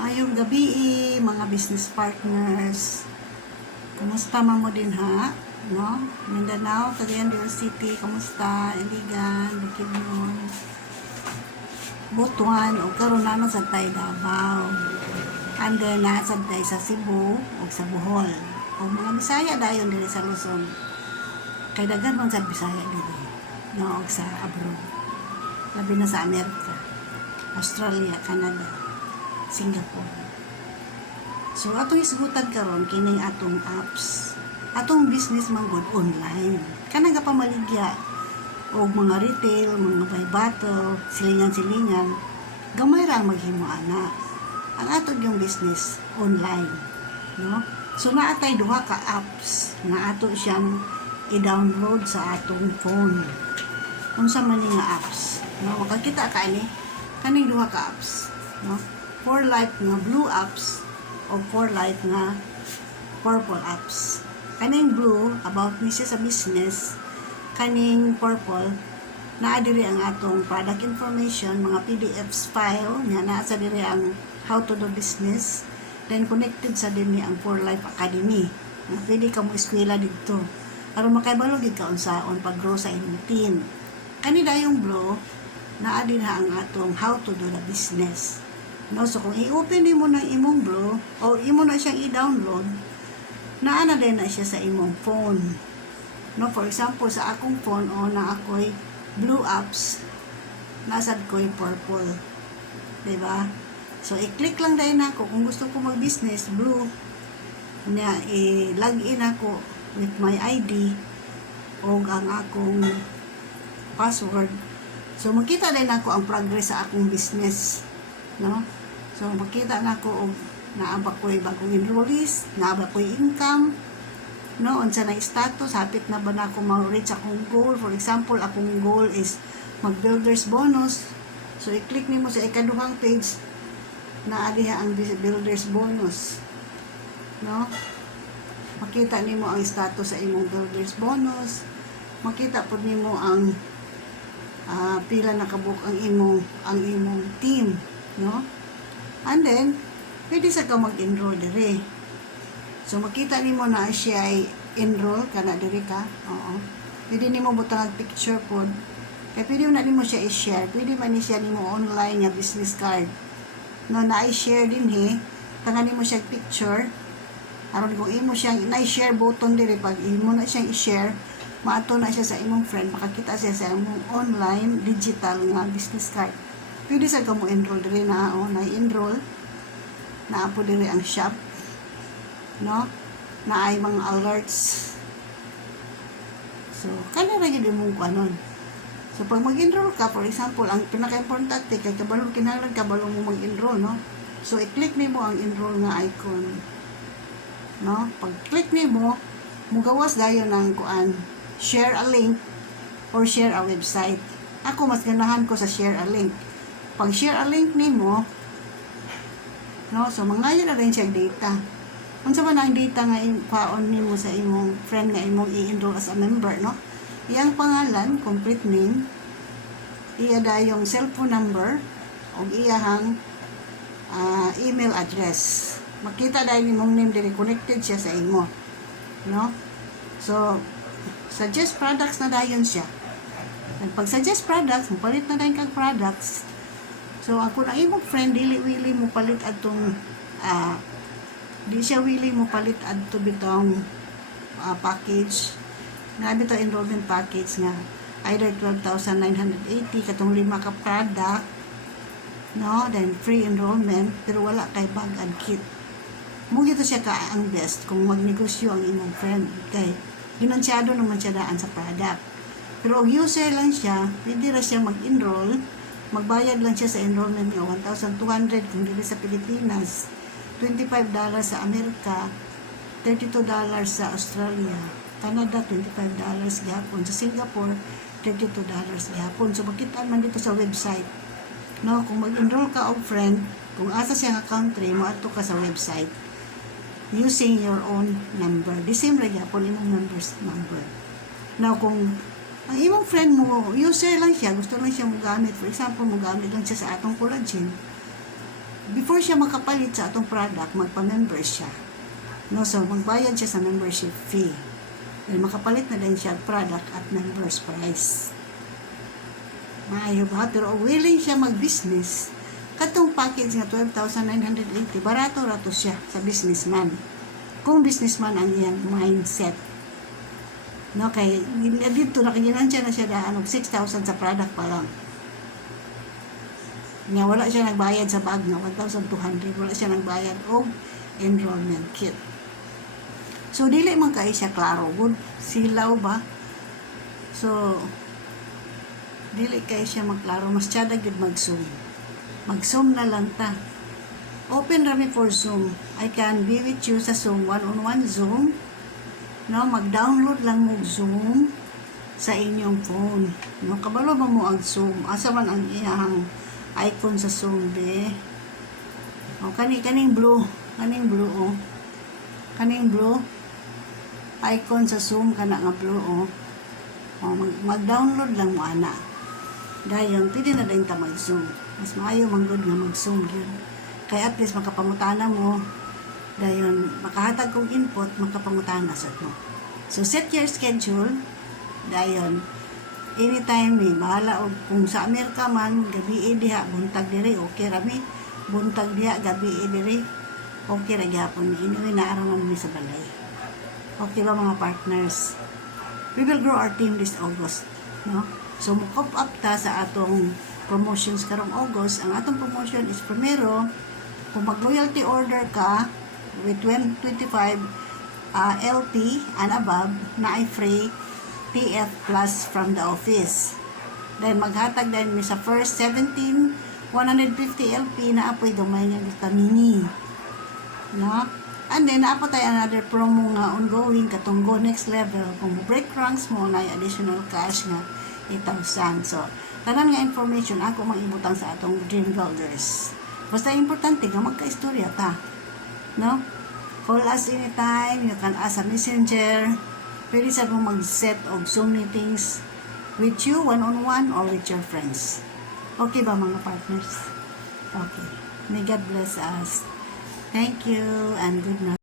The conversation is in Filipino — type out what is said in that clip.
Maayong gabi, mga business partners. Kumusta man mo din ha? No? Mindanao, Cagayan de Oro City, kumusta? Iligan, Bukidnon, Butuan, o karon na sa tay Davao. Under na sa tay sa Cebu, o sa Bohol. O mga Bisaya dayon diri sa Luzon. Kay daghan man sa Bisaya diri. No, o sa abroad. Labi na sa Amerika, Australia, Canada, Singapore. So atong isgutan karon kining atong apps. Atong business manggod online. Kanang pamaligya o mga retail, mga buy battle, silingan-silingan, gamay ra ang maghimo ana. Ang ato yung business online, no? So naatay duha ka apps na ato siyang i-download sa atong phone. Unsa man nga apps, no? Makakita ka ni kaning duha ka apps, no? For life nga blue apps o for life nga purple apps. Kaning blue about ni siya sa business, kaning purple naa diri ang atong product information, mga PDFs file nga naa sa diri ang how to do business, then connected sa dinhi ang For Life Academy nga pwede ka mo eskwela didto aron makaibalo gid ka unsaon pag-grow sa imong team. Kani dayong blue naa din ang atong how to do the business, no? So kung i-open nimo ng imong blue o imo na siyang i-download, naa na din na siya sa imong phone, no? For example sa akong phone o na ako'y blue apps, nasad ko'y purple, diba? So i-click lang dahil ako kung gusto ko mag-business blue na i-log in ako with my ID o ang akong password. So makita din ako ang progress sa akong business, no? So makita na ako og naaba ko'y bagong enrollees, naaba ko'y income, no? Unsa na status, hapit na ba na ako ma-reach akong goal. For example, akong goal is mag-builders bonus. So i-click nimo sa ikaduhang page na diha ang builders bonus, no? Makita nimo ang status sa imong builders bonus, makita pud nimo ang pila nakabuk ang imong team, no? And then pwede sa ka mag-enroll diri. So makita nimo na siya ay enroll kana diri ka. Oo. Pwede nimo butang picture pod. Kay pwede na nimo siya i-share. Pwede man ni siya nimo online nga business card. No, na i-share din tangan nimo siya picture. Aron kung imo siyang na-share button diri, pag imo na siyang i-share, maato na siya sa imong friend, makakita siya sa imong online digital nga business card. Pwede sa ka mo enroll diri na na-enroll. Naapo diri ang shop, no? Na ay mga alerts. So kana ra gyud imong kuanon. So pag mag-enroll ka, for example, ang pinaka-importante kay kabalo kinahanglan kabalo mo mag-enroll, no? So i-click nimo ang enroll nga icon, no? Pag click nimo, mugawas dayon ng kuan, share a link or share a website. Ako mas ganahan ko sa share a link. Pag share a link nimo, no, so mangayo na rin siya data. Unsa man ang data nga ipaon nimo sa imong friend nga imong i-enroll as a member, no? Iyang pangalan, complete name, iya dayong cellphone number o iyahang email address. Makita dahil imong name diri, connected siya sa imo, no? So suggest products na dayon siya. And pag suggest products, mupalit na dayon kag products. So ako na imong friend dili willing mo palit adtong di siya willing mo palit adto bitong package nga bitaw enrollment package nga either 12,980 katong 5 ka product, no? Then free enrollment pero wala kay bag and kit. Mo gito siya ka ang best kung magnegosyo ang imong friend kay ginansyado naman siya daan sa product. Pero og user lang siya, pwede ra siya mag-enroll, magbayad lang siya sa enrollment nga 1,200 kung dili sa Pilipinas, $25 sa Amerika, $32 sa Australia, Canada $25 gihapon, sa Singapore $32 gihapon. So makita man dito sa website, no? Kung mag-enroll ka og friend, kung asa siya nga country, moadto ka sa website using your own number. The same ra gyapon imong member's number. Now kung ang imong friend mo, user lang siya, gusto lang siya mogamit, for example, mogamit lang siya sa atong collagen, before siya makapalit sa atong product, magpa-member siya. No, so magbayad siya sa membership fee. Then makapalit na din siya product at members price. Maayo ba? Pero willing siya mag-business. Katong package nga 12,980, barato rato siya sa businessman. Kung businessman ang iyang mindset. No, kay dito nakaginansya na siya daan og 6,000 sa product pa lang. Nga wala siya nagbayad sa bag nga 1,200, wala siya nagbayad og enrollment kit. So dili man kay siya klaro good silaw ba? So dili kay siya magklaro, mas tiada gid mag-Zoom. Mag-Zoom na lang ta. Open rami for Zoom. I can be with you sa Zoom, one-on-one Zoom. No, mag-download lang mo Zoom sa inyong phone. No, kabalo ba mo ang Zoom? Asa man ang iyang icon sa Zoom be? O kaning blue, oh. Kaning blue icon sa Zoom kana nga blue oh. O mag-download lang mo ana. Dayon pwede na din ta mag-Zoom. Mas maayo man gud nga mag-Zoom gyud. Kay at least makapangutana mo. Dayon makahatag kong input, makapangutana sad mo. So set your schedule. Dayon anytime ni bahala og kung sa Amerika man gabi diha buntag diri okay rami. Buntag diha gabi diri okay ra gyapon. Anyway naara man mi sa balay. Okay ba mga partners? We will grow our team this August, no? So mukop up ta sa atong promotions karong August. Ang atong promotion is primero, kung mag-loyalty order ka with 25 LP and above, na ay free PF Plus from the office. Then maghatag din mi sa first 17 150 LP na apoy gamay nga vitamini. No? And then naapa tayo another promo nga ongoing katong go next level. Kung break ranks mo na additional cash nga 8,000. So tanan nga information ako mag-ibutang sa atong Dream Builders. Basta importante nga magka-istorya ta. No? Call us anytime. You can ask a messenger. Pwede sa mong mag-set of Zoom meetings with you, one-on-one, or with your friends. Okay ba mga partners? Okay. May God bless us. Thank you and good night.